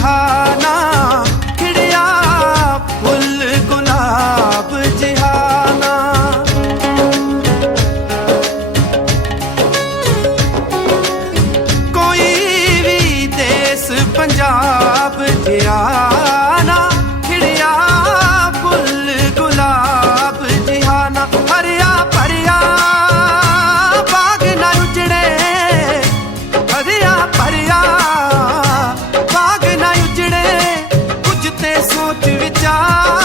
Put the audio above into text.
ਜਿਹਾ ਨਾ ਖਿੜਿਆ ਫੁੱਲ ਗੁਲਾਬ ਜਿਹਾ ਨਾ ਕੋਈ ਵੀ ਦੇਸ ਪੰਜਾਬ ਜਿਹਾ বিচার